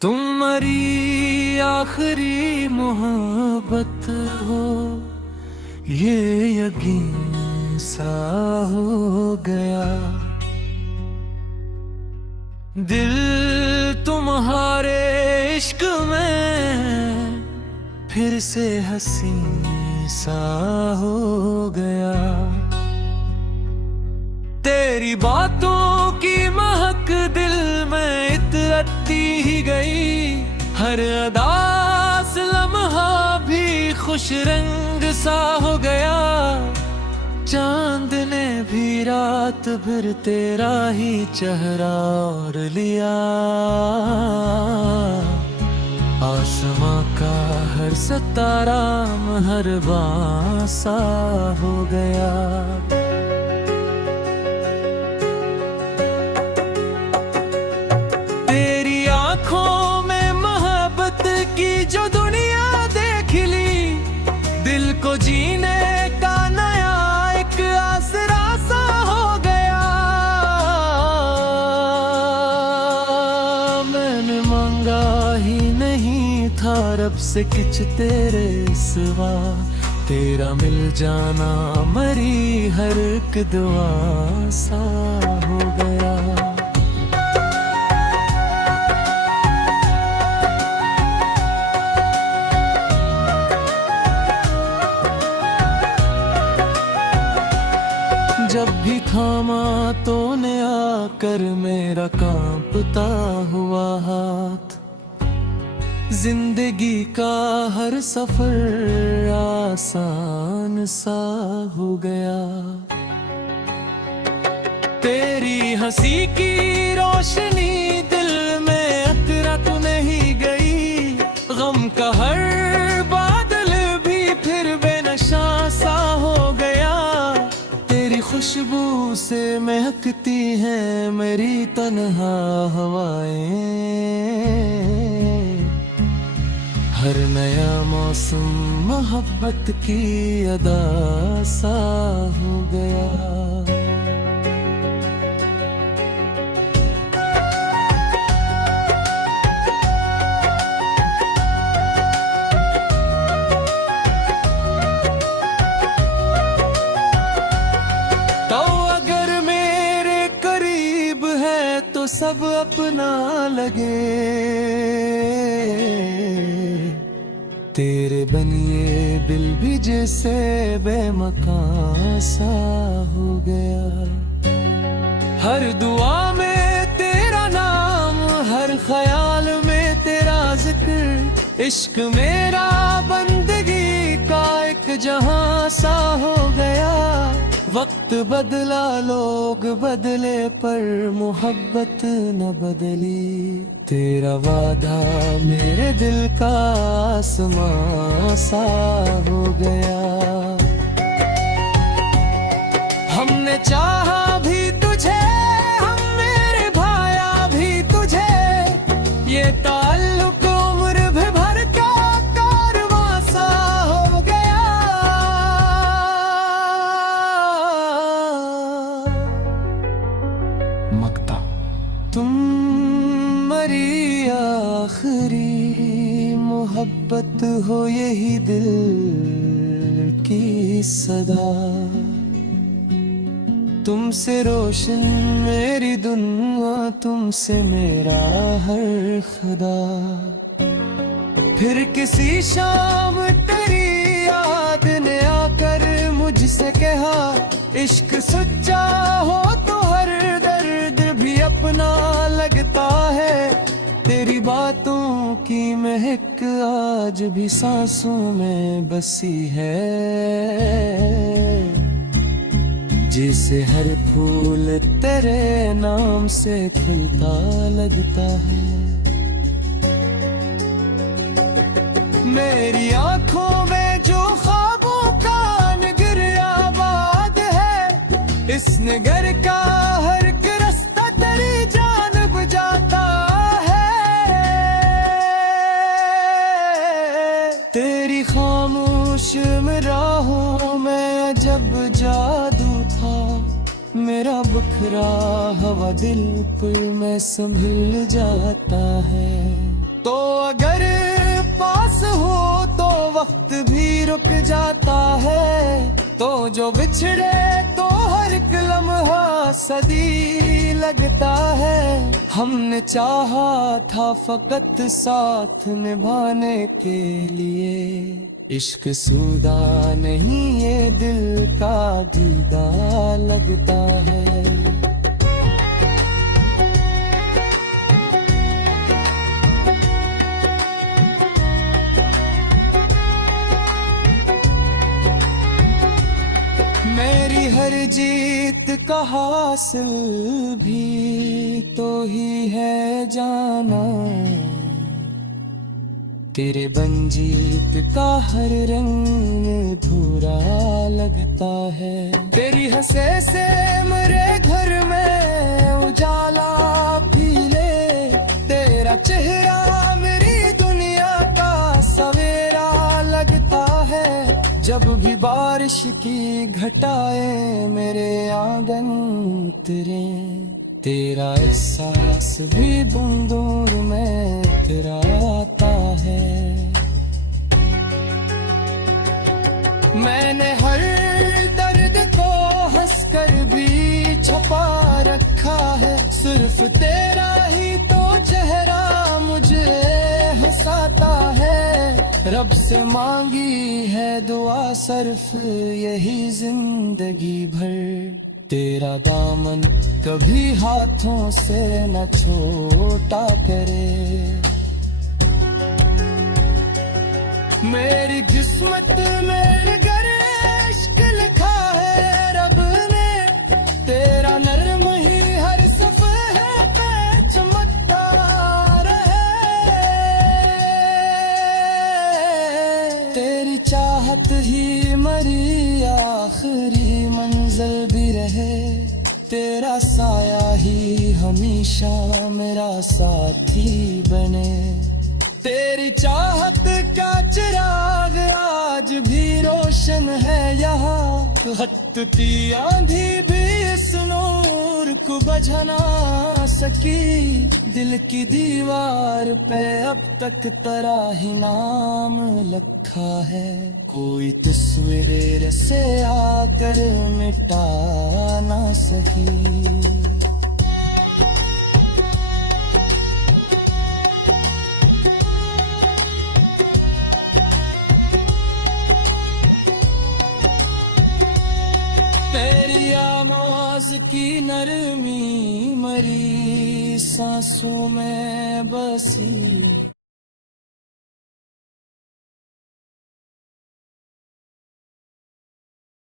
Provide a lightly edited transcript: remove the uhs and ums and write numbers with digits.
तुम्हारी आखिरी मोहब्बत हो ये यकीन सा हो गया। दिल तुम्हारे इश्क में फिर से हंसी सा हो गया। तेरी बातों की महक दिल में इतरती ही गई। हर अदास लम्हा भी खुश रंग सा हो गया। चांद ने भी रात भर तेरा ही चेहरा और लिया। आसमां का हर सितारा मेहरबान सा हो गया। आँखों में मोहब्बत की जो दुनिया देख ली। दिल को जीने का नया एक आसरा सा हो गया। मैंने मांगा ही नहीं था रब से कुछ तेरे सिवा। तेरा मिल जाना मरी हर एक दुआ सा हो गया। जब भी थामा तो ने आकर मेरा कांपता हुआ हाथ। जिंदगी का हर सफर आसान सा हो गया। तेरी हंसी की रोशनी दिल में अतरा तो नहीं गई। गम का हर बादल भी फिर बेनशा सा हो गया। खुशबू से महकती हैं मेरी तन्हा हवाएं। हर नया मौसम मोहब्बत की अदा सा हो गया। तो सब अपना लगे। तेरे बनिए दिल भी जैसे बेमकान सा हो गया। हर दुआ में तेरा नाम हर ख्याल में तेरा जिक्र। इश्क मेरा बंदगी का एक जहां सा हो गया। वक्त बदला लोग बदले पर मोहब्बत न बदली। तेरा वादा मेरे दिल का आसमां सा हो गया। हमने चाहा भी तुझे हम मेरे भाया भी तुझे। ये ताल्लुक उम्र भर का कारवां सा हो गया। तुम मरी आखिरी मोहब्बत हो यही दिल की सदा। तुमसे रोशन मेरी दुनिया तुमसे मेरा हर खुदा। फिर किसी शाम तेरी याद ने आकर मुझसे कहा। इश्क सच्चा हो तो हर दर्द भी अपना लगता है। तेरी बातों की महक आज भी सांसों में बसी है। जिसे हर फूल तेरे नाम से खिलता लगता है। मेरी आंखों में जो ख्वाबों का नगर आबाद है। इस नगर का हर रास्ता तेरी जानिब जाता है। तेरी खामोश राहों में जब जादू था। मेरा बखरा हवा दिल पर मैं संभल जाता है। रुक जाता है, तो जो बिछड़े तो हर एक लम्हा सदी लगता है। हमने चाहा था फकत साथ निभाने के लिए, इश्क सूदा नहीं ये दिल का दीदा लगता है। मेरी हर जीत का हासिल भी तो ही है जाना, तेरे बंजीत का हर रंग धूरा लगता है। तेरी हंसे से मेरे घर में उजाला फीले, तेरा चेहरा मेरी दुनिया का सवेरा लगता है। जब भी बारिश की घटाएं मेरे आंगन उतरे, तेरा एहसास भी बूंदों में इतराता है। मैंने हर दर्द को हंसकर भी छुपा रखा है, सिर्फ तेरा ही तो चेहरा मुझे हंसाता है। रब से मांगी है दुआ सिर्फ यही जिंदगी भर, तेरा दामन कभी हाथों से न छोटा करे। मेरी किस्मत में अगर इश्क लिखा है रब ने, तेरा नर्म ही हर सफ़े पे चमकता रहे। तेरी चाहत ही मरी आखिरी मंजिल भी रहे, तेरा साया ही हमेशा मेरा साथी बने। तेरी चाहत का चिराग आज भी रोशन है यहाँ, हटती आंधी भी इस नूर को बुझा ना सकी। दिल की दीवार पे अब तक तेरा ही नाम लिखा है, कोई तस्वीर से आकर मिटा ना सकी। तेरी आवाज़ की नरमी मरी सांसों में बसी,